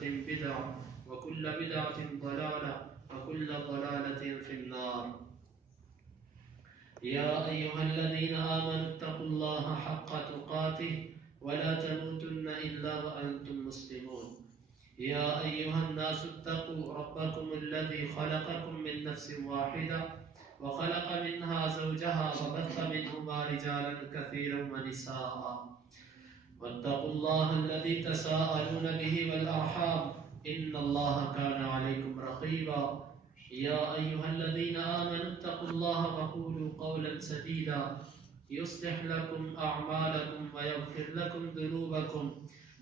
محدثة بدعة وكل بدعة ضلالة وكل ضلالة في النار. يا أيها الذين آمنوا اتقوا الله حق تقاته ولا تموتن إلا وأنتم مسلمون. يا أيها الناس اتقوا ربكم الذي خلقكم من نفس واحدة وخلق منها زوجها وبث منهما رجالا كثيرا ونساء واتقوا الله الذي تساءلون به والأرحام إن الله كان عليكم رقيبا. يا أيها الذين آمنوا اتقوا الله وقولوا قولا سديدا يصلح لكم أعمالكم ويغفر لكم ذنوبكم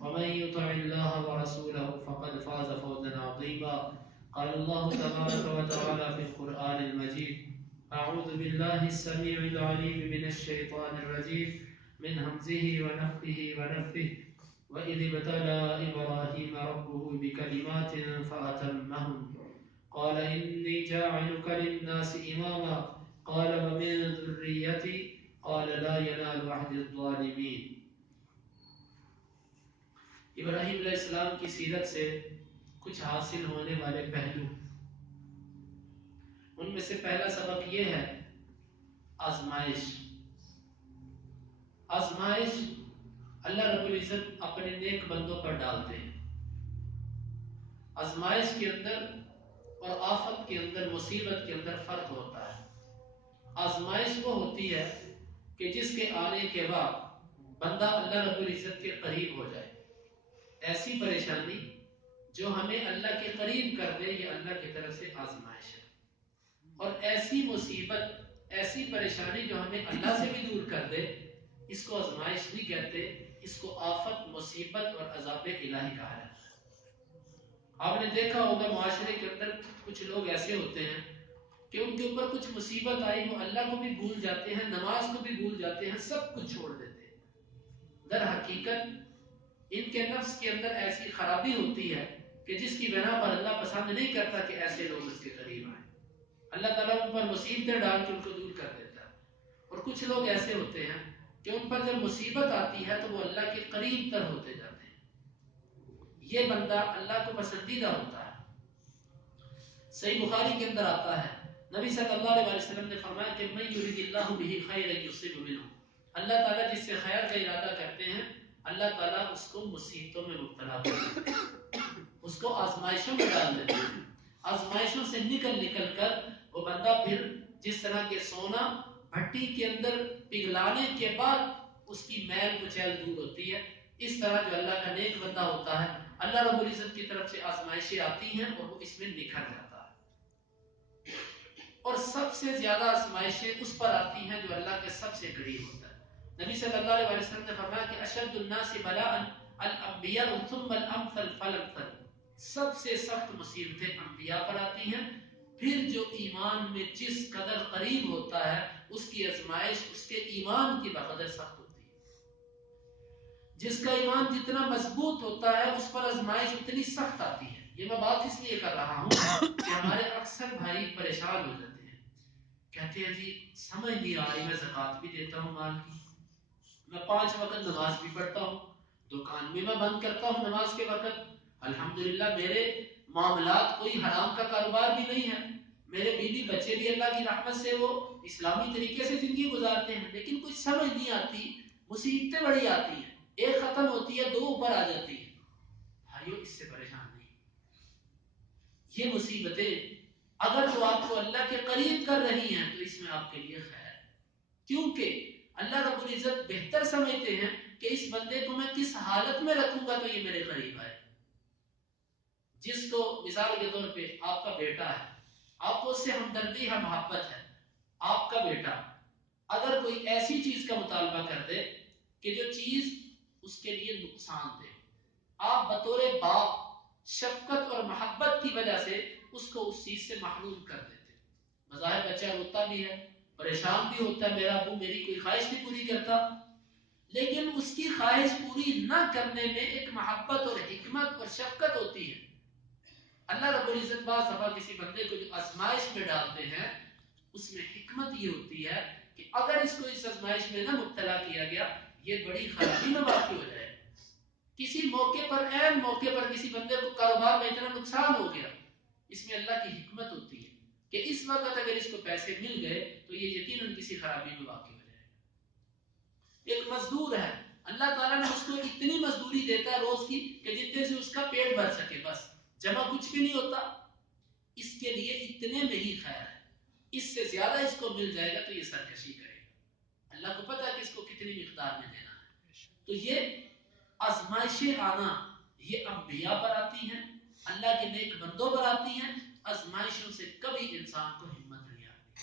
ومن يطع الله ورسوله فقد فاز فوزا عظيما. قال الله تبارك وتعالى في القرآن المجيد: أعوذ بالله السميع العليم من الشيطان الرجيم من همزه ونفخه ونفثه وإذ ابتلى إبراهيم ربه بكلمات فأتمهن قال إني جاعلك للناس إماما قال ومن ذريتي قال لا ينال عهد الظالمين. ابراہیم علیہ السلام کی سیرت سے کچھ حاصل ہونے والے پہلو، ان میں سے پہلا سبق یہ ہے آزمائش۔ آزمائش اللہ رب العزت اپنے نیک بندوں پر ڈالتے ہیں۔ آزمائش کے اندر اور آفت کے اندر، مصیبت کے اندر فرق ہوتا ہے۔ آزمائش وہ ہوتی ہے کہ جس کے آنے کے بعد بندہ اللہ رب العزت کے قریب ہو جائے، ایسی پریشانی جو ہمیں اللہ کے قریب کر دے، یہ اللہ کی طرف سے آزمائش ہے۔ اور ایسی مصیبت، ایسی پریشانی جو ہمیں اللہ سے بھی دور کر دے، اس کو آزمائش نہیں کہتے، اس کو آفت، مصیبت اور عذاب الہی کہا جاتا ہے۔ آپ نے دیکھا ہوگا معاشرے کے اندر کچھ لوگ ایسے ہوتے ہیں کہ ان کے اوپر کچھ مصیبت آئی، وہ اللہ کو بھی بھول جاتے ہیں، نماز کو بھی بھول جاتے ہیں، سب کچھ چھوڑ دیتے ہیں۔ در حقیقت ان کے نفس کے اندر ایسی خرابی ہوتی ہے کہ جس کی بنا پر اللہ پسند نہیں کرتا کہ ایسے لوگ اس کے قریب آئیں۔ اللہ تعالیٰ ان پر مصیبتیں ڈال کے ان کو دور کر دیتا ہے۔ اور کچھ لوگ ایسے ہوتے ہیں کہ ان پر جب مصیبت آتی ہے تو وہ اللہ کے قریب تر ہوتے جاتے ہیں۔ یہ بندہ اللہ کو پسندیدہ ہوتا ہے۔ صحیح بخاری کے اندر آتا ہے، نبی صلی اللہ علیہ وسلم نے فرمایا کہ من یرید اللہ بہ خیرا یصب منہ، اللہ تعالیٰ جس سے خیر کا ارادہ کرتے ہیں، اللہ تعالیٰ اس کو مصیبتوں میں مبتلا کرتے ہیں، اس کو آزمائشوں میں ڈال دیتے ہیں۔ آزمائشوں سے نکل کر وہ بندہ پھر جس طرح کے سونا بھٹی کے اندر پگھلانے کے بعد اس کی میل کچیل دور ہوتی ہے، اس طرح جو اللہ کا نیک بندہ ہوتا ہے، اللہ رب العزت کی طرف سے آزمائشیں آتی ہیں اور وہ اس میں نکھر جاتا ہے۔ اور سب سے زیادہ آزمائشیں اس پر آتی ہیں جو اللہ کے سب سے قریب ہوتا ہے۔ نبی صلی اللہ علیہ وسلم نے فرمایا کہ اشد الناس بلاء الانبیاء ثم الامثل فالامثل، سب سے سخت مصیبتیں انبیاء پر آتی ہیں، پھر جو ایمان میں جس قدر قریب ہوتا ہے اس کی آزمائش اس کے ایمان کی بقدر سخت ہوتی ہے۔ جس کا ایمان جتنا مضبوط ہوتا ہے اس پر آزمائش اتنی سخت آتی ہے۔ یہ میں بات اس لیے کر رہا ہوں کہ ہمارے اکثر بھائی پریشان ہو جاتے ہیں، کہتے ہیں جی سمجھ نہیں آ رہی، میں زکوٰۃ بھی دیتا ہوں مال کی، میں 5 وقت نماز بھی پڑھتا ہوں، دکان بھی میں بند کرتا ہوں نماز کے وقت، الحمدللہ میرے معاملات کوئی حرام کا کاروبار بھی نہیں ہے، میرے بیوی بچے بھی اللہ کی رحمت سے وہ اسلامی طریقے سے زندگی گزارتے ہیں، لیکن کچھ سمجھ نہیں آتی، مصیبتیں بڑی آتی ہیں، ایک ختم ہوتی ہے 2 اوپر آ جاتی ہیں۔ بھائیو اس سے پریشان نہیں، یہ مصیبتیں اگر وہ آپ کو اللہ کے قریب کر رہی ہیں تو اس میں آپ کے لیے خیر ہے، کیونکہ اللہ رب العزت بہتر سمجھتے ہیں کہ اس بندے کو میں کس حالت میں رکھوں گا تو یہ میرے قریب آئے۔ جس کو مثال کے طور پہ آپ کا بیٹا ہے، آپ کو اس سے ہمدردی ہے، محبت ہے، آپ کا بیٹا اگر کوئی ایسی چیز کا مطالبہ کر دے کہ جو چیز اس کے لیے نقصان دے، آپ بطور باپ شفقت اور محبت کی وجہ سے اس کو اس چیز سے محروم کر دیتے۔ بظاہر بچہ روتا بھی ہے، پریشان بھی ہوتا ہے، میرا ابو میری کوئی خواہش نہیں پوری کرتا، لیکن اس کی خواہش پوری نہ کرنے میں ایک محبت اور حکمت اور شفقت ہوتی ہے۔ اللہ رب العزت بعض دفعہ کسی بندے کو جو آزمائش میں ڈالتے ہیں اس میں حکمت یہ ہوتی ہے کہ اگر اس کو اس آزمائش میں نہ مبتلا کیا گیا یہ بڑی خرابی میں واقع ہو جائے، کسی موقع پر عین موقع پر کسی بندے کو کاروبار میں اتنا نقصان ہو گیا، اس میں اللہ کی حکمت ہوتی ہے کہ اس وقت اگر اس کو پیسے مل گئے تو یہ یقیناً کسی خرابی میں واقع ہو جائے گا۔ ایک مزدور ہے، اللہ تعالیٰ نے اس کو اتنی مزدوری دیتا ہے روز کی کہ جتنے سے اس کا پیٹ بھر سکے، بس جمع کچھ بھی نہیں ہوتا، اس کے لیے اتنے میں ہی خیر ہے، اس سے زیادہ اس کو مل جائے گا تو یہ سرکشی کرے گا۔ اللہ کو پتا ہے کہ اس کو کتنی مقدار میں دینا ہے۔ تو یہ آزمائشیں آنا یہ انبیاء پر آتی ہیں، اللہ کے نیک بندوں پر آتی ہیں، آزمائشوں سے کبھی انسان کو ہمت نہیں آتی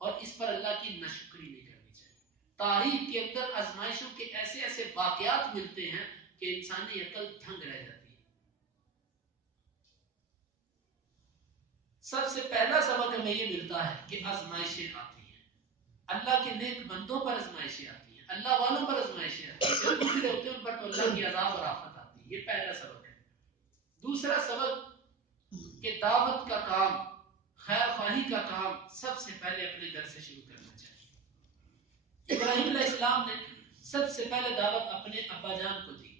اور اس پر اللہ کی ناشکری نہیں کرنی چاہیے۔ تاریخ کے اندر آزمائشوں کے ایسے ایسے واقعات ملتے ہیں کہ انسانی عقل دھنگ رہ جاتی ہے۔ سب سے پہلا سبق ہمیں یہ ملتا ہے کہ آزمائشیں آتی ہیں، اللہ کے نیک بندوں پر آزمائشیں آتی ہیں، اللہ والوں پر آزمائشیں آتی ہیں، جو دوسرے ہوتے ہیں ان پر تو اللہ کی عذاب اور آفت آتی ہے۔ یہ پہلا سبق ہے۔ دوسرا سبق کہ دعوت کا کام، خیر خواہی کا کام سب سے پہلے اپنے گھر سے شروع کرنا چاہیے۔ ابراہیم علیہ السلام نے سب سے پہلے دعوت اپنے ابا جان کو دی۔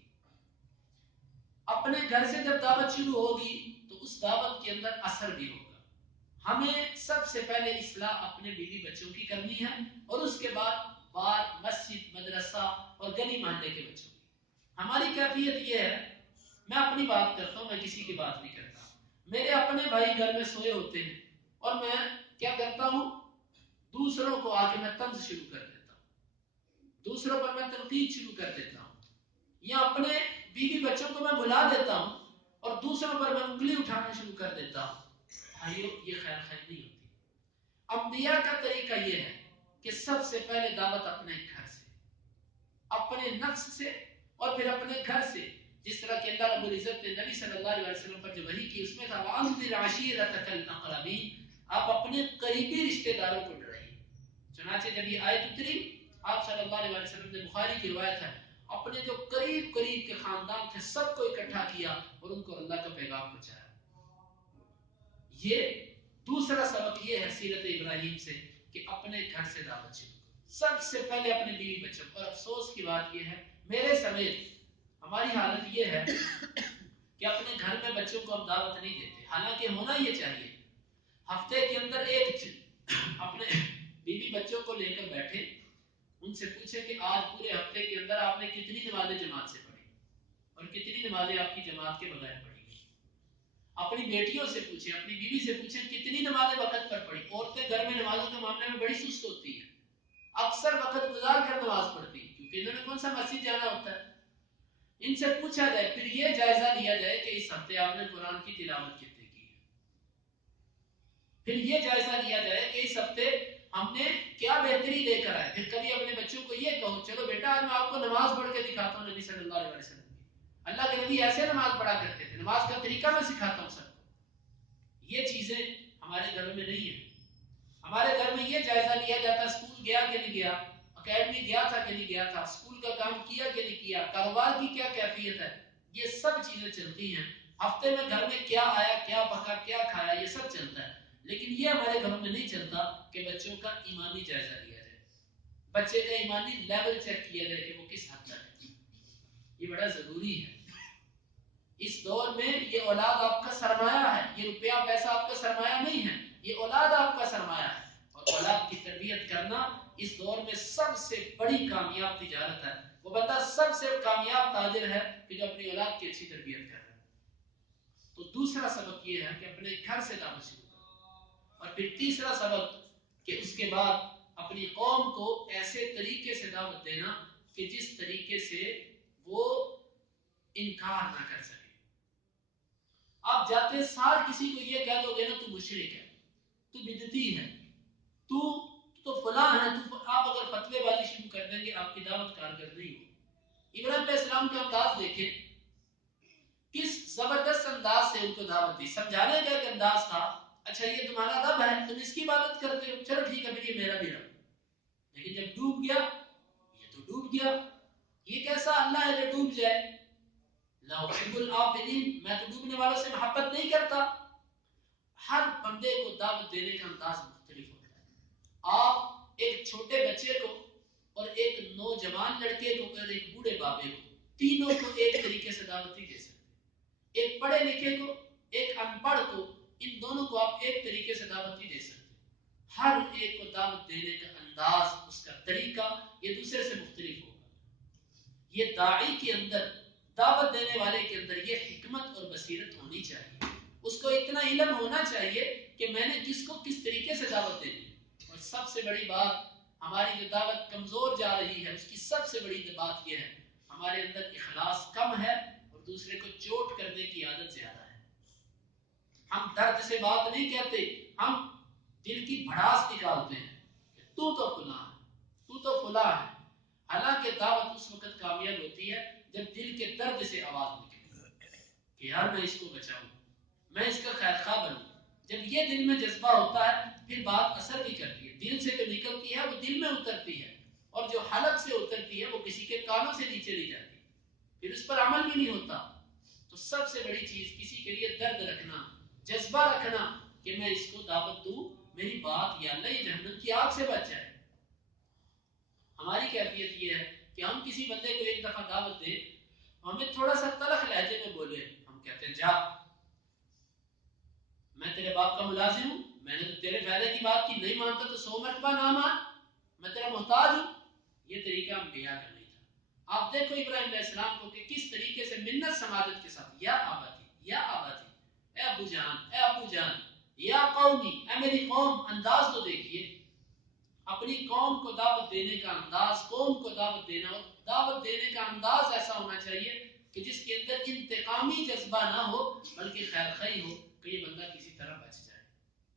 اپنے گھر سے جب دعوت شروع ہوگی تو اس دعوت کے اندر اثر بھی ہوگا۔ ہمیں سب سے پہلے اصلاح اپنے بیوی بچوں کی کرنی ہے اور اس کے بعد بار مسجد مدرسہ اور گلی محلے کے بچوں کی۔ ہماری کیفیت یہ ہے، میں اپنی بات کرتا ہوں، میں کسی کی بات نہیں کرتا، میرے اپنے بھائی گھر میں سوئے ہوتے ہیں اور میں کیا کرتا ہوں، دوسروں کو آ کے میں طنز شروع کر دیتا ہوں، دوسروں پر میں تنقید شروع کر دیتا ہوں، یا اپنے بیوی بچوں کو میں بلا دیتا ہوں اور دوسروں پر میں انگلی اٹھانا شروع کر دیتا ہوں۔ بھائیو یہ خیر خیر نہیں ہوتی۔ انبیاء کا طریقہ یہ ہے کہ سب سے پہلے دعوت اپنے گھر سے، اپنے نفس سے اور پھر اپنے گھر سے، جس طرح کہ اللہ رب العزت نے نبی صلی اللہ علیہ وسلم پر جو وحی کی اس میں تھا وَأَنذِرْ عَشِيرَتَكَ الْأَقْرَبِينَ، آپ اپنے قریبی رشتہ داروں کو ڈرائیے۔ چنانچہ جب یہ آیت اتری، آپ صلی اللہ علیہ وسلم نے، بخاری کی روایت ہے، اپنے جو قریب قریب کے خاندان تھے سب کو اکٹھا کیا اور ان کو اللہ کا پیغام پہنچایا۔ یہ دوسرا سبق یہ ہے سیرت ابراہیم سے کہ اپنے گھر سے دعوت شروع کرو، سب سے پہلے اپنے بیوی بچوں کو۔ اور افسوس کی بات یہ ہے، میرے سمیت ہماری حالت یہ ہے کہ اپنے گھر میں بچوں کو ہم دعوت نہیں دیتے، حالانکہ ہونا یہ چاہیے۔ ہفتے کے اندر ایک اپنے بیوی بچوں کو لے کر بیٹھے، ان سے پوچھے کہ آج پورے ہفتے کے اندر آپ نے کتنی نمازیں جماعت سے پڑھی اور کتنی نمازیں آپ کی جماعت کے بغیر پڑھی گئی۔ اپنی بیٹیوں سے پوچھیں، اپنی بیوی سے پوچھیں کتنی نمازیں وقت پر پڑھی۔ عورتیں گھر میں نمازوں کے معاملے میں بڑی سست ہوتی ہیں، اکثر وقت گزار کر نماز پڑھتی ہیں کیونکہ انہوں نے کون سا مسجد جانا ہوتا ہے۔ ان سے پوچھا جائے، پھر یہ جائزہ لیا جائے کہ اس ہفتے آپ نے قرآن کی تلاوت کتنی کی ہے، پھر یہ جائزہ لیا جائے کہ اس ہفتے ہم نے کیا بہتری لے کر آئے۔ پھر کبھی اپنے بچوں کو یہ کہو چلو بیٹا آج میں آپ کو نماز پڑھ کے دکھاتا ہوں نبی صلی اللہ علیہ وسلم کی، اللہ کے نبی ایسے نماز پڑھا کرتے تھے، نماز کا طریقہ میں سکھاتا ہوں سب کو۔ یہ چیزیں ہمارے گھروں میں نہیں ہیں۔ ہمارے گھر میں یہ جائزہ لیا جاتا ہے اسکول گیا کہ نہیں گیا، اکیڈمی گیا تھا کہ نہیں گیا تھا، اسکول کا کام کیا کہ نہیں کیا، کاروبار کی کیا کیفیت ہے، یہ سب چیزیں چلتی ہیں۔ ہفتے میں گھر میں کیا آیا، کیا پکا، کیا کھایا، یہ سب چلتا ہے، لیکن یہ ہمارے گھروں میں نہیں چلتا کہ بچوں کا ایمانی جائزہ لیا جائے، بچے کا ایمانی لیول چیک کیا جائے کہ وہ کس حد تک ہے۔ یہ بڑا ضروری ہے۔ اس دور میں یہ اولاد آپ کا سرمایہ ہے، یہ روپیہ پیسہ آپ کا سرمایہ نہیں ہے، یہ اولاد آپ کا سرمایہ ہے، اور اولاد کی تربیت کرنا اس دور میں سب سے بڑی کامیاب تجارت ہے۔ وہ بندہ سب سے کامیاب تاجر ہے کہ جو اپنی اولاد کی اچھی تربیت کر رہا ہے۔ تو دوسرا سبق یہ ہے کہ اپنے گھر سے دعوت شروع کرو، اور پھر تیسرا سبق کہ اس کے بعد اپنی قوم کو ایسے طریقے سے دعوت دینا کہ جس طریقے سے وہ انکار نہ کر سکے۔ آپ جاتے سال کسی کو یہ کہہ دو گے نا تو مشرک ہے، تو بدعتی ہے، تو فلاں ہے، آپ اگر فتوے بازی شروع کر دیں گے آپ کی دعوت کارگر نہیں ہوگی۔ ابراہیم علیہ السلام کا انداز دیکھیں، کس زبردست انداز سے ان کو دعوت دی۔ سمجھانے کا ایک انداز تھا، اچھا یہ تمہارا رب ہے، تم اس کی عبادت کرتے ہو، چلو ٹھیک ہے پھر یہ میرا بھی رب، لیکن جب ڈوب گیا یہ تو ڈوب گیا، یہ کیسا اللہ ہے جو ڈوب جائے؟ لا احب العابدین، میں تو ڈوبنے والوں سے محبت نہیں کرتا۔ ہر بندے کو دعوت دینے کا انداز مختلف ہوتا ہے۔ آپ ایک چھوٹے بچے کو اور ایک نوجوان لڑکے کو اور ایک بوڑھے بابے کو تینوں کو ایک طریقے سے دعوت نہیں دے سکتے. ایک پڑھے لکھے کو، ایک ان پڑھ کو، ان دونوں کو آپ ایک طریقے سے دعوت نہیں دے سکتے. ہر ایک کو دعوت دینے کا انداز، اس کا طریقہ یہ دوسرے سے مختلف ہوگا. یہ داعی کے اندر، دعوت دینے والے کے اندر یہ حکمت اور بصیرت ہونی چاہیے. اس کو اتنا علم ہونا چاہیے کہ میں نے کس کو کس طریقے سے دعوت دینی. اور سب سے بڑی بات، ہماری جو دعوت کمزور جا رہی ہے اس کی سب سے بڑی بات یہ ہے ہمارے اندر اخلاص کم ہے اور دوسرے کو چوٹ کرنے کی عادت زیادہ ہے. ہم درد سے بات نہیں کہتے، ہم دل کی بھڑاس نکالتے ہیں کہ تو فلاں ہے، تو فلاں ہے. حالانکہ دعوت اس وقت کامیاب ہوتی ہے جب دل کے درد سے آواز نکلے کہ یار میں اس کو بچاؤں، میں اس کا خیر خواہ بنوں. جب یہ دل میں جذبہ ہوتا ہے پھر بات اثر بھی کرتی ہے. دل سے جو نکلتی ہے وہ دل میں اترتی ہے، اور جو حلق سے اترتی ہے وہ کسی کے کانوں سے نیچے نہیں جاتی، پھر اس پر عمل بھی نہیں ہوتا. تو سب سے بڑی چیز کسی کے لیے درد رکھنا، جذبہ رکھنا کہ میں اس کو دعوت دوں، میری بات یا اللہ یہ جہنم کی آگ سے بچ جائے. ہماری کیفیت یہ ہے کہ ہم کسی بندے کو ایک دفعہ دعوت دیں، ہمیں تھوڑا سا تلخ لہجے میں بولے، ہم کہتے ہیں جا، میں تیرے باپ کا ملازم ہوں، میں نے تو تیرے فائدے کی بات کی، نہیں مانتا تو 100 مرتبہ نہ مان، میں تیرا محتاج ہوں. یہ طریقہ انبیاء کا نہیں تھا. آپ دیکھو ابراہیم علیہ السلام کو کہ کس طریقے سے منت سماجت کے ساتھ، یا آباتی یا آباتی، اے ابو جان، اے ابو جان، یا قومی، اے میری قوم. انداز تو دیکھیے، اپنی قوم کو دعوت دینے کا انداز، قوم کو دعوت دینا، اور دعوت دینے کا انداز ایسا ہونا چاہیے کہ جس کے اندر انتقامی جذبہ نہ ہو بلکہ خیر خواہی ہو کہ یہ بندہ کسی طرح بچ جائے.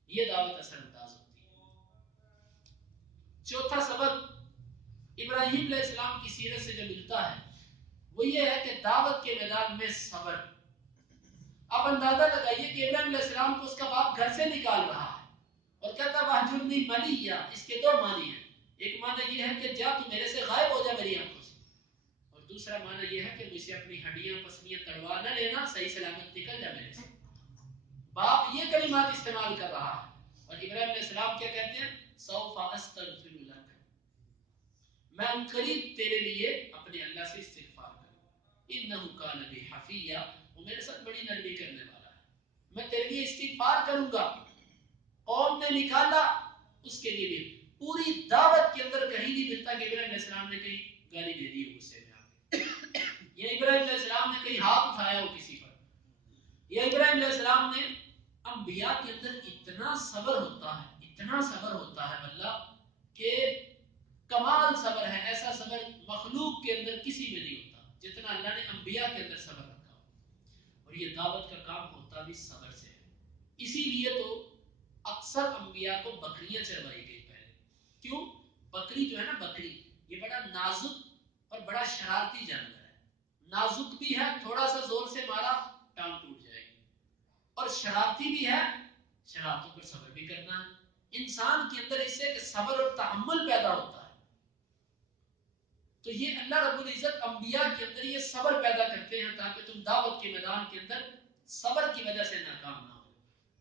یہ دعوت اثر انداز ہوتی ہے. چوتھا سبق ابراہیم علیہ السلام کی سیرت سے جو ملتا ہے وہ یہ ہے کہ دعوت کے میدان میں صبر. اب اندازہ لگائیے کہ ابراہیم علیہ السلام کو اس کا باپ گھر سے نکال رہا ہے اور کہتا وَاحْجُرْنِي مَلِيًّا. اس کے دو معنی ہیں. ایک معنی یہ ہے کہ جا تو میرے سے غائب ہو جا میری آنکھوں سے، اور دوسرا معنی یہ ہے کہ مجھ سے اپنی ہڈیاں پسلیاں تڑوا نہ لینا، صحیح سلامت نکل جا میرے سے. باپ یہ کلمات استعمال کر رہا ہے اور ابراہیم علیہ السلام کیا کہتے ہیں؟ سوف استغفر لک، میں ان قریب تیرے لیے اپنے اللہ سے استغفار کروں. انہ کان بی حفیہ، وہ میرے ساتھ بڑی نرمی کرنے والا ہے، میں تیرے لیے استغفار کروں گا. قوم نے نکالا اس کے لیے بھی. پوری دعوت کے اندر کہیں نہیں ملتا کہ ابراہیم علیہ السلام نے کہیں گالی دے دی ہو غصے میں آ کے، یا ابراہیم علیہ السلام نے کہیں ہاتھ اٹھایا ہو کسی پر، یا ابراہیم علیہ السلام نے. انبیاء کے اندر اتنا صبر ہوتا ہے، اتنا صبر ہوتا ہے واللہ کہ کمال صبر ہے. ایسا صبر مخلوق کے اندر کسی میں نہیں ہوتا جتنا اللہ نے انبیاء کے اندر صبر رکھا ہو. اور یہ دعوت کا کام ہوتا بھی صبر سے ہے. اسی لیے تو اکثر انبیاء کو بکریاں چروائی گئی پہلے. کیوں؟ بکری جو ہے نا، بکری یہ بڑا نازک اور بڑا شرارتی جانور ہے. نازک بھی ہے، تھوڑا سا زور سے مارا ٹانگ ٹوٹ جائے گی، اور شرارتی بھی ہے، شرارتوں پر صبر بھی کرنا ہے. انسان کے اندر اس سے کہ صبر اور تحمل پیدا ہوتا ہے. تو یہ اللہ رب العزت انبیاء کے اندر یہ صبر پیدا کرتے ہیں تاکہ تم دعوت کے میدان کے اندر صبر کی وجہ سے ناکام نہ ہو.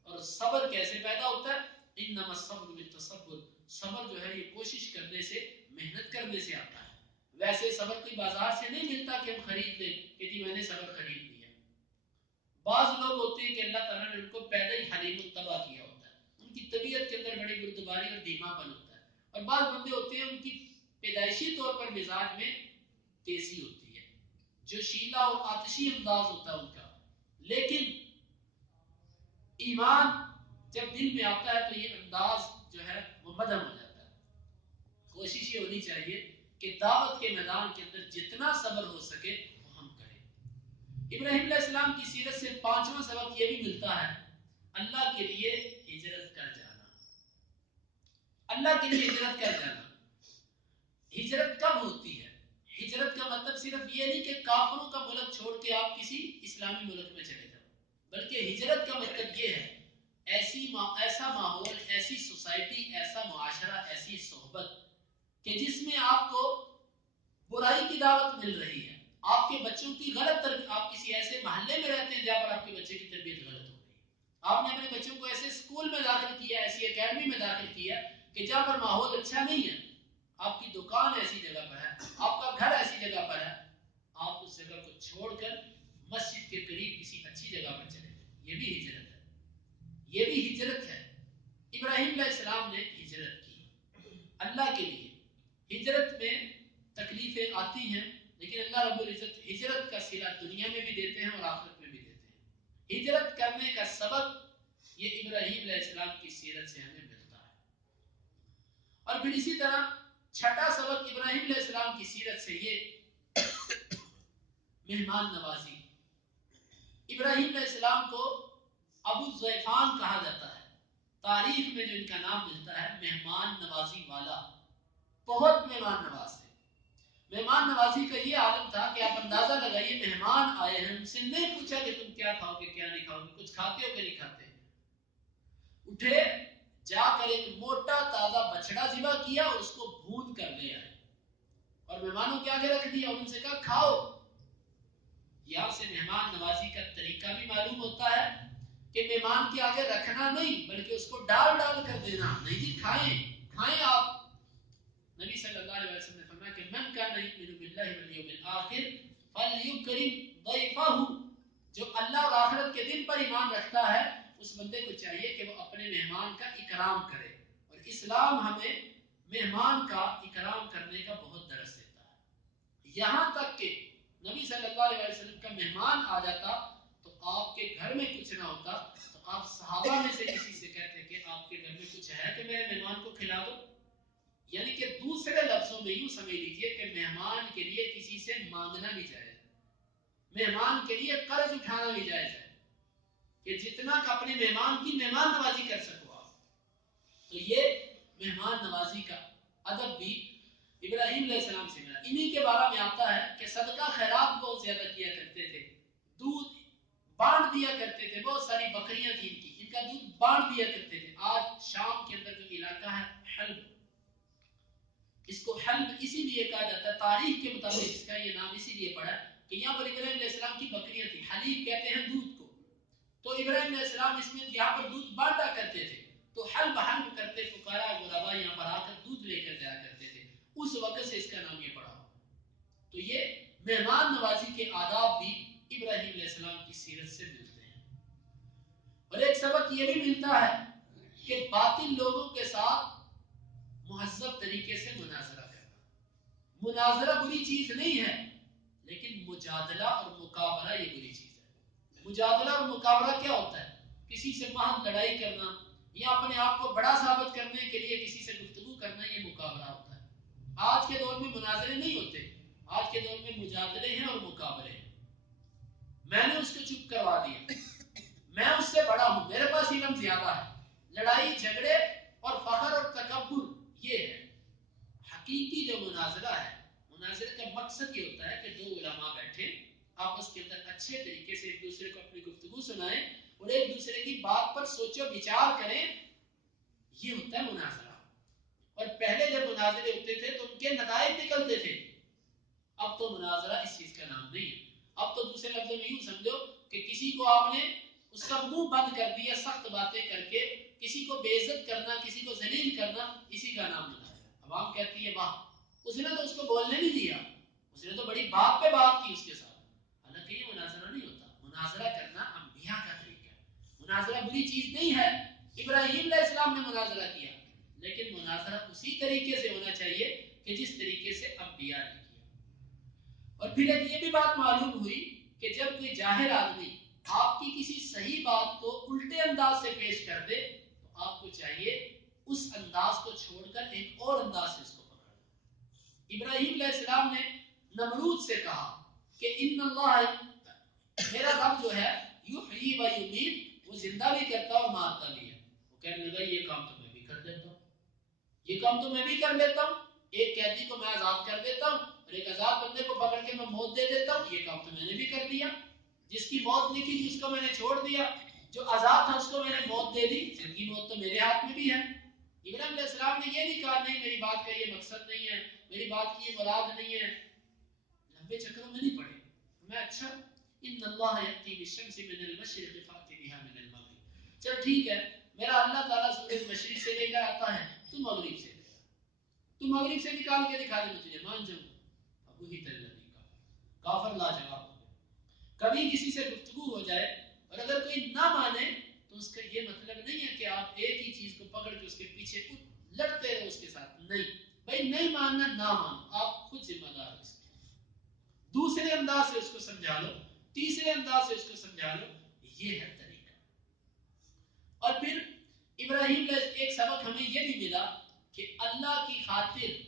اور صبر کیسے پیدا ہوتا ہے؟ انما الصبر بالتصبر، صبر جو ہے یہ کوشش کرنے سے، محنت کرنے سے آتا ہے. ویسے صبر کوئی بازار سے نہیں ملتا کہ ہم خرید لیں کہ جی میں نے صبر خرید لیا. بعض لوگ ہوتے ہیں کہ اللہ تعالیٰ نے ان کو پیدا ہی حلیم الطبع کیا ہوتا ہے، ان کی طبیعت کے اندر بڑی بردباری اور دھیما پن ہوتا ہے. اور بعض بندے ہوتے ہیں ان کی پیدائشی طور پر مزاج میں تیزی ہوتی ہے، جو شیلا اور آتشی انداز ہوتا ہے ان کا. لیکن ایمان جب دل میں آتا ہے تو یہ انداز جو ہے وہ مدھم ہو جاتا ہے. کوشش یہ ہونی چاہیے کہ دعوت کے میدان کے اندر جتنا صبر ہو سکے وہ ہم کریں. ابراہیم علیہ السلام کی سیرت سے پانچواں سبق یہ بھی ملتا ہے اللہ کے لیے ہجرت کر جانا. اللہ کے لیے ہجرت کر جانا. ہجرت کب ہوتی ہے؟ ہجرت کا مطلب صرف یہ نہیں کہ کافروں کا ملک چھوڑ کے آپ کسی اسلامی ملک میں چلے جاؤ، بلکہ ہجرت کا مطلب یہ ہے ایسا ماحول، ایسی سوسائٹی، ایسا معاشرہ، ایسی صحبت کہ جس میں آپ کو برائی کی دعوت مل رہی ہے، آپ کے بچوں کی غلط تربیت. آپ کسی ایسے محلے میں رہتے ہیں جہاں پر آپ کے بچے کی تربیت غلط ہو رہی ہے. آپ نے اپنے بچوں کو ایسے اسکول میں داخل کیا، ایسی اکیڈمی میں داخل کیا کہ جہاں پر ماحول اچھا نہیں ہے. آپ کی دکان ایسی جگہ پر ہے، آپ کا گھر ایسی جگہ پر ہے، آپ اس جگہ کو چھوڑ کر مسجد کے قریب کسی اچھی جگہ پر چلے جائیں، یہ بھی ہجرت ہے، یہ بھی ہجرت ہے۔ ابراہیم علیہ السلام نے ہجرت کی اللہ کے لیے۔ ہجرت میں تکلیفیں آتی ہیں، لیکن اللہ رب العزت ہجرت کا صلہ دنیا میں بھی دیتے ہیں اور آخرت میں بھی دیتے ہیں۔ ہجرت کرنے کا سبب یہ ابراہیم علیہ السلام کی سیرت سے ہمیں ملتا ہے۔ اور پھر اسی طرح چھٹا سبق ابراہیم علیہ السلام کی سیرت سے یہ مہمان نوازی۔ ابراہیم علیہ السلام کو ابو الضیفان کہا جاتا ہے، تاریخ میں جو ان کا نام ملتا ہے مہمان نوازی والا، بہت مہمان نواز تھے۔ مہمان نوازی کا یہ عالم تھا کہ آپ اندازہ لگائیے، مہمان آئے ہیں، ان سے نہیں پوچھا کہ تم کیا کھاؤ گے کیا نہیں کھاؤ گے، کچھ کھاتے ہو کہ نہیں کھاتے، اٹھے جا کر ایک موٹا تازہ بچڑا ذبح کیا اور اس کو بھون کر لے آئے اور مہمانوں کے آگے رکھ دیا اور ان سے کہا کھاؤ۔ یہاں سے مہمان نوازی کا طریقہ بھی معلوم ہوتا ہے کہ مہمان کے آگے رکھنا نہیں بلکہ اس کو ڈال ڈال کر دینا، نہیں جی کھائیں آپ۔ نبی صلی اللہ علیہ وسلم نے فرمایا کہ من کان یؤمن باللہ والیوم الآخر فلیکرم ضیفہ، جو اللہ اور آخرت کے دن پر ایمان رکھتا ہے اس بندے کو چاہیے کہ وہ اپنے مہمان کا اکرام کرے، اور اسلام ہمیں مہمان کا اکرام کرنے کا بہت درس دیتا ہے۔ یہاں تک کہ نبی صلی اللہ علیہ وسلم کا مہمان آ جاتا تو آپ کے گھر میں کچھ نہ ہوتا تو آپ صحابہ میں سے کسی سے کہتے کہ آپ کے گھر میں کچھ ہے کہ میرے مہمان کو کھلا دو۔ یعنی کہ دوسرے لفظوں میں یوں سمجھ لیجئے کہ مہمان کے لیے کسی سے مانگنا بھی جائز ہے، مہمان کے لیے قرض اٹھانا بھی جائز ہے کہ جتنا کہ اپنے مہمان کی مہمان نوازی کر سکو آپ۔ تو یہ مہمان نوازی کا ادب بھی ابراہیم علیہ السلام سے ملا۔ انہی کے بارے میں آتا ہے کہ صدقہ خیرات بہت زیادہ کیا کرتے تھے، دودھ بانٹ دیا کرتے تھے، بہت ساری بکریاں تھیں ان کا دودھ بانٹ دیا کرتے تھے۔ آج شام کے اندر جو علاقہ ہے حلب، اس کو حلب اسی لیے کہا جاتا ہے، تاریخ کے مطابق اس کا یہ نام اسی لیے پڑا کہ یہاں پر ابراہیم علیہ السلام کی بکریاں تھیں، حلیب کہتے ہیں دودھ کو، تو ابراہیم علیہ السلام اس میں یہاں پر دودھ بانٹا کرتے تھے، تو حلب کرتے فقراء غربا یہاں پر آ کر دودھ لے کر جایا کرتے تھے، اس وقت سے اس کا نام یہ پڑا ہوا۔ تو یہ مہمان نوازی کے آداب بھی ابراہیم علیہ السلام کی سیرت سے ملتے ہیں۔ اور ایک سبق یہ بھی ملتا ہے کہ باطل لوگوں کے ساتھ مہذب طریقے سے مناظرہ کرنا۔ مناظرہ بری چیز نہیں ہے، لیکن مجادلہ اور مقابلہ یہ بری چیز ہے۔ مجادلہ اور مقابلہ کیا ہوتا ہے؟ کسی سے محض لڑائی کرنا یا اپنے آپ کو بڑا ثابت کرنے کے لیے کسی سے گفتگو کرنا، یہ مقابلہ ہوتا ہے۔ آج کے دور میں مناظرے نہیں ہوتے، آج کے دور میں مجادلے ہیں اور مقابلے ہیں۔ میں نے اس کو چپ کروا دیا، میں اس سے بڑا ہوں، میرے پاس علم زیادہ ہے۔ لڑائی جھگڑے اور فخر اور تکبر یہ ہے۔ حقیقی جو مناظرہ ہے، مناظرے کا مقصد یہ ہوتا ہے کہ دو علماء بیٹھیں، آپس کے اندر اچھے طریقے سے ایک دوسرے کو اپنی گفتگو سنائیں اور ایک دوسرے کی بات پر سوچ و بچار کریں، یہ ہوتا ہے مناظرہ۔ اور پہلے جب مناظرے ہوتے تھے تو ان کے نتائج نکلتے تھے، اب تو مناظرہ اس چیز کا نام نہیں ہے۔ اب تو دوسرے لفظوں میں یوں سمجھو کہ کسی کو آپ نے اس کا منہ بند کر دیا سخت باتیں کر کے، کسی کو بے عزت کرنا، کسی کو ذلیل کرنا، اسی کا نام مناظرہ۔ عوام کہتی ہے واہ، اس نے تو اس کو بولنے نہیں دیا، اس نے تو بڑی بات پہ بات کی اس کے ساتھ۔ حالانکہ یہ مناظرہ نہیں ہوتا۔ مناظرہ کرنا انبیاء کا طریقہ ہے، مناظرہ بری چیز نہیں ہے۔ ابراہیم علیہ السلام نے مناظرہ کیا، لیکن مناظرہ اسی طریقے سے ہونا چاہیے کہ جس طریقے سے انبیاء نے کیا۔ اور پھر ایک یہ بھی بات معلوم ہوئی کہ جب کوئی جاہل آدمی آپ کی کسی صحیح بات کو الٹے انداز سے پیش کر دے تو آپ کو چاہیے اس انداز کو چھوڑ کر ایک اور انداز سے اس کو پکڑنا۔ ابراہیم علیہ السلام نے نمرود سے کہا کہ ان اللہ، میرا رب جو ہے یحیی و یمیت، وہ زندہ بھی کرتا اور مارتا بھی ہے۔ وہ کہنے لگا یہ کام تو میں بھی کر دیتا ہوں، یہ کام تو میں بھی کر لیتا ہوں، ایک قیدی کو میں آزاد کر دیتا ہوں اور ایک آزاد بندے کو پکڑ کے میں موت دے دیتا ہوں، یہ کام تو میں نے بھی کر دیا۔ جس کی موت لکھی تھی اس کو میں نے چھوڑ دیا، جو آزاد تھا اس کو میں نے موت دے دی، زندگی موت تو میرے ہاتھ میں بھی ہے۔ ابراہیم علیہ السلام نے یہ نہیں کہا نہیں میری بات کا یہ مقصد نہیں ہے، میری بات کی یہ مراد نہیں ہے، لمبے چکروں میں نہیں پڑے میں، اچھا ان اللہ یأتی بالشمس من المشرق فأت بها من المغرب، چل ٹھیک ہے، میرا اللہ تعالیٰ سورج مشرق سے لے کر آتا ہے، تو مغرب سے لے، تو مغرب سے نکال کے دکھا دے، میں تجھے مان جاؤں۔ ابو ہی تلنی کا کافر لاجواب ہو گئے. کبھی کسی سے گفتگو ہو جائے اور اگر کوئی نہ مانے تو اس کا یہ مطلب نہیں ہے کہ آپ ایک ہی چیز کو پکڑ کے اس کے پیچھے لڑتے رہو اس کے ساتھ. نہیں بھائی، نہیں ماننا نہ مانو، آپ خود ذمہ دار ہو اس کے. دوسرے انداز سے اس کو سمجھا لو، تیسرے انداز سے اس کو سمجھا لو، یہ ہے طریقہ. اور پھر ابراہیم علیہ ایک سبق ہمیں یہ بھی ملا کہ اللہ کی خاطر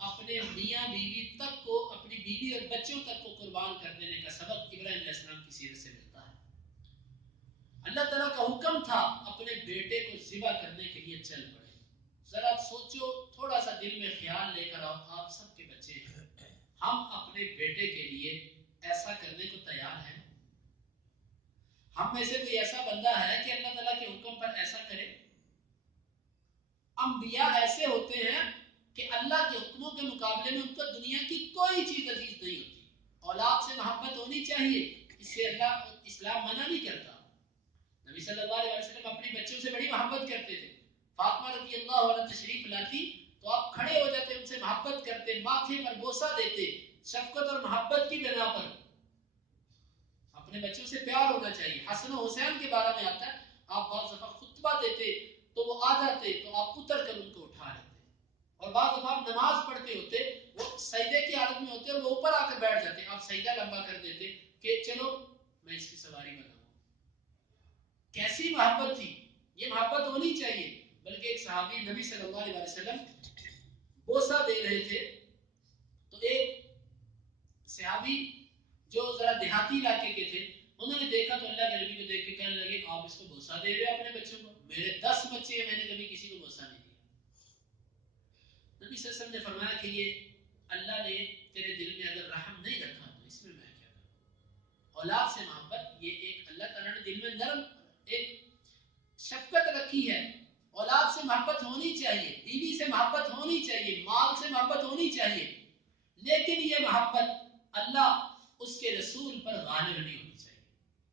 اپنے میاں بیوی تک کو، اپنی بیوی اور بچوں تک کو قربان کر دینے کا سبق ابراہیم علیہ السلام کی سیرت سے ملتا ہے. اللہ تعالیٰ کا حکم تھا اپنے بیٹے کو ذبح کرنے کے لیے چل پڑے. ذرا سوچو، تھوڑا سا دل میں خیال لے کر آؤ، آپ سب کے بچے ہیں، ہم اپنے بیٹے کے لیے ایسا کرنے کو تیار ہیں؟ ہم میں سے کوئی ایسا بندہ ہے کہ اللہ تعالیٰ کے حکم پر ایسا کرے؟ انبیاء ایسے ہوتے ہیں کہ اللہ کے حکموں کے مقابلے میں ان کو دنیا کی کوئی چیز عزیز نہیں ہوتی. اولاد سے محبت ہونی چاہیے، اس سے اللہ اسلام منع نہیں کرتا. نبی صلی اللہ علیہ وسلم اپنی بچوں سے بڑی محبت کرتے تھے. فاطمہ رضی اللہ عنہ تشریف لاتی تو آپ کھڑے ہو جاتے، ان سے محبت کرتے، ماتھے پر بوسہ دیتے. شفقت اور محبت کی بنا پر اپنے بچوں سے پیار ہونا چاہیے. حسن و حسین کے بارے میں آتا ہے، آپ بعض دفعہ خطبہ دیتے تو وہ آ جاتے تو آپ اتر کر ان کو اٹھا لیتے. اور بعض دفعہ آپ نماز پڑھتے ہوتے، وہ سجدے کی حالت میں ہوتے اور وہ اوپر آ کر بیٹھ جاتے، آپ سجدہ لمبا کر دیتے کہ چلو میں اس کی سواری بناؤں. کیسی محبت تھی! یہ محبت ہونی چاہیے. بلکہ ایک صحابی نبی صلی اللہ علیہ وسلم بوسہ دے رہے تھے تو ایک صحابی جو ذرا دیہاتی علاقے کے تھے، انہوں نے دیکھا تو اللہ کے نبی کو دیکھ کے کہنے لگے آپ اس کو بوسہ دے رہے ہو اپنے بچوں کو؟ میرے 10 بچے ہیں، میں نے کبھی کسی کو بوسہ نہیں دیا. نبی صلی اللہ علیہ وسلم نے فرمایا کہ یہ اللہ نے تیرے دل میں اگر رحم نہیں رکھا تو اس میں کیا کروں. اولاد سے محبت، یہ ایک اللہ تعالیٰ نے دل میں نرم ایک شفقت رکھی ہے. اولاد سے محبت ہونی چاہیے، بیوی سے محبت ہونی چاہیے، مال سے محبت ہونی چاہیے، لیکن یہ محبت اللہ اس کے رسول پر غالب نہیں ہونی چاہیے.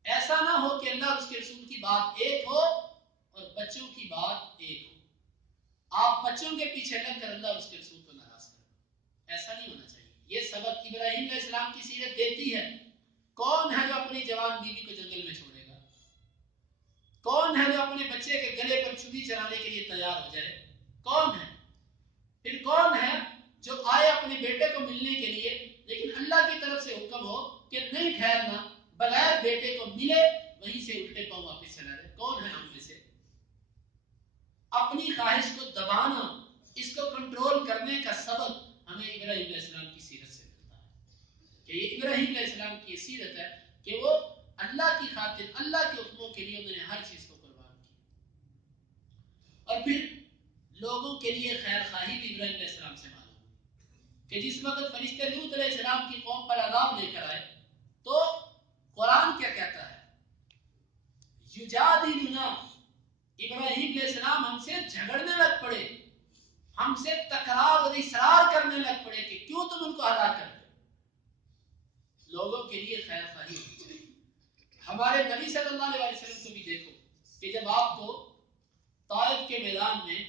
ایسا نہ ہو کہ اللہ اس کے رسول کی بات ایک ہو اور بچوں کی بات ایک ہو. آپ بچوں کے پیچھے لگ کر اللہ اس کے رسول کو ناراض کریں، ایسا نہیں ہونا چاہیے. یہ سبق ابراہیم علیہ السلام کی سیرت دیتی ہے. کون ہے جو اپنی جوان بیوی کو جنگل میں چھوڑے گا؟ کون ہے جو اپنے بچے کے گلے پر چھری چلانے کے لیے تیار ہو جائے؟ کون ہے؟ پھر کون ہے جو آئے اپنے بیٹے کو ملنے کے لیے لیکن اللہ کی طرف سے حکم ہو کہ نہیں ٹھہرنا، بغیر بیٹے کو ملے وہیں سے الٹے پاؤں واپس چلا جائے؟ کون ہے ہم میں سے؟ اپنی خواہش کو دبانا، اس کو کنٹرول کرنے کا سبق ہمیں ابراہیم علیہ السلام کی سیرت سے ملتا ہے. کہ یہ ابراہیم علیہ السلام کی سیرت ہے کہ وہ اللہ کی خاطر، اللہ کے حکموں کے لیے انہوں نے ہر چیز کو قربان کیا. اور پھر لوگوں کے لیے خیر خواہی بھی ابراہیم علیہ السلام سے معلوم ہوئی کہ جس وقت فرشتے لوط علیہ السلام کی قوم پر عذاب لے کر آئے تو قرآن کیا کہتا ہے؟ یجادلنا، ابراہیم علیہ السلام ہم سے جھگڑنے لگ پڑے، ہم سے تکرار اور اصرار کرنے لگ پڑے کہ کیوں تم ان کو ہلاک کر دے. لوگوں کے لیے خیر خواہی ہونی چاہیے. ہمارے نبی صلی اللہ علیہ وسلم کو بھی دیکھو کہ جب آپ کو طائف کے میدان میں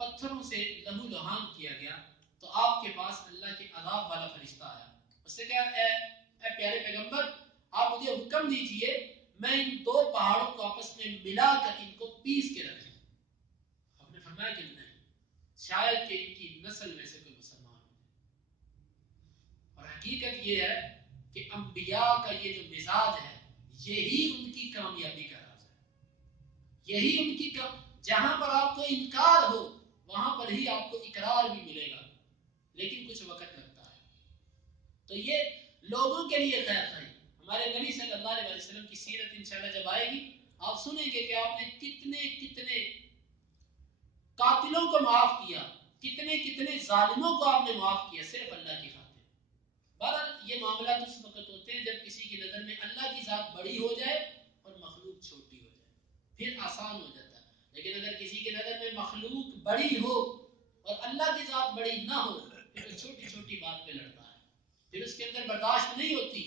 پتھروں سے لہو لہان کیا گیا تو آپ کے پاس اللہ کے عذاب والا فرشتہ آیا. اس سے کہا اے پیارے پیغمبر، آپ مجھے حکم دیجئے میں ان دو پہاڑوں کو آپس میں ملا کر ان کو پیس کے رکھ دوں. آپ نے فرمایا کہ نہیں، شاید کہ ان کی نسل میں سے کوئی مسلمان ہو. اور حقیقت یہ ہے کہ انبیاء کا یہ جو مزاج ہے یہی ان کی کامیابی کا راز ہے. یہی ان کی جہاں پر آپ کو انکار ہو وہاں پر ہی آپ کو اقرار بھی ملے گا، لیکن کچھ وقت لگتا ہے. تو یہ لوگوں کے لیے خیر خواہی. ہمارے نبی صلی اللہ علیہ وسلم کی سیرت انشاءاللہ جب آئے گی آپ سنیں گے کہ آپ نے کتنے کتنے قاتلوں کو معاف کیا، کتنے کتنے ظالموں کو آپ نے معاف کیا صرف اللہ کی خاطر. بہرحال یہ معاملات اس وقت ہوتے ہیں جب کسی کی نظر میں اللہ کی ذات بڑی ہو جائے اور مخلوق چھوٹی ہو جائے، پھر آسان ہو جاتا ہے. لیکن اگر کسی کی نظر میں مخلوق بڑی ہو اور اللہ کی ذات بڑی نہ ہو پھر وہ چھوٹی چھوٹی بات پہ لڑتا ہے، پھر اس کے اندر برداشت نہیں ہوتی.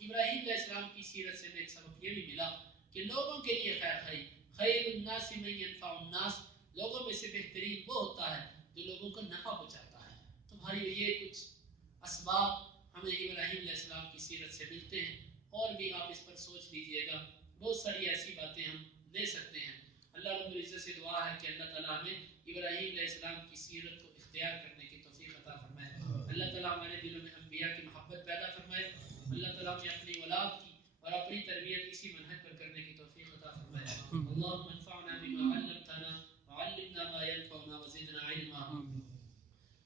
ابراہیم علیہ السلام کی سیرت سے ایک سبق یہ بھی ملا کہ لوگوں کے لیے خیر خواہی. خیر الناس من ينفع الناس، لوگوں میں سے بہترین وہ ہوتا ہے جو لوگوں کو نفع پہنچاتا ہے. تو بھائی یہ کچھ اسباب ہمیں ابراہیم علیہ السلام کی سیرت سے ملتے ہیں، اور بھی آپ اس پر سوچ لیجئے گا، بہت ساری ایسی باتیں ہم لے سکتے ہیں۔ اللہ رب العزت سے دعا ہے کہ اللہ تعالیٰ ہمیں ابراہیم علیہ السلام کی سیرت کو اختیار کرنے کی توفیق عطا فرمائے۔ اللہ تعالیٰ ہمارے دلوں میں انبیاء کی محبت پیدا فرمائے۔ اللہ تعالیٰ ہمیں اپنی اولاد کی اور اپنی تربیت اسی منہج پر کرنے کی توفیق عطا فرمائے۔ اللهم انفعنا بما علمتنا وعلمنا ما ينفعنا وزدنا علما۔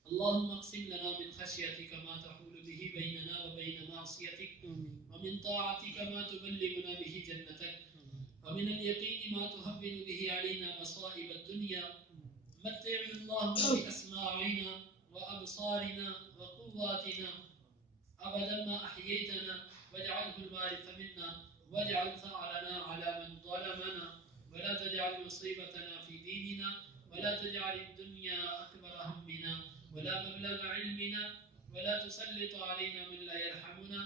اللهم اقسم لنا من خشيتك ما تحول به بيننا وبين معصيتك، ومن طاعتك ما تبلغنا به جنتك، ومن اليقين ما تهون به علينا مصائب الدنيا، متعنا اللهم بأسماعنا وأبصارنا وقواتنا أبدا ما أحييتنا، واجعله الوارث منا، واجعل ثأرنا على من ظلمنا، ولا تجعل مصيبتنا في ديننا، ولا تجعل الدنيا أكبر همنا ولا مبلغ علمنا، ولا تسلط علينا من لا يرحمنا،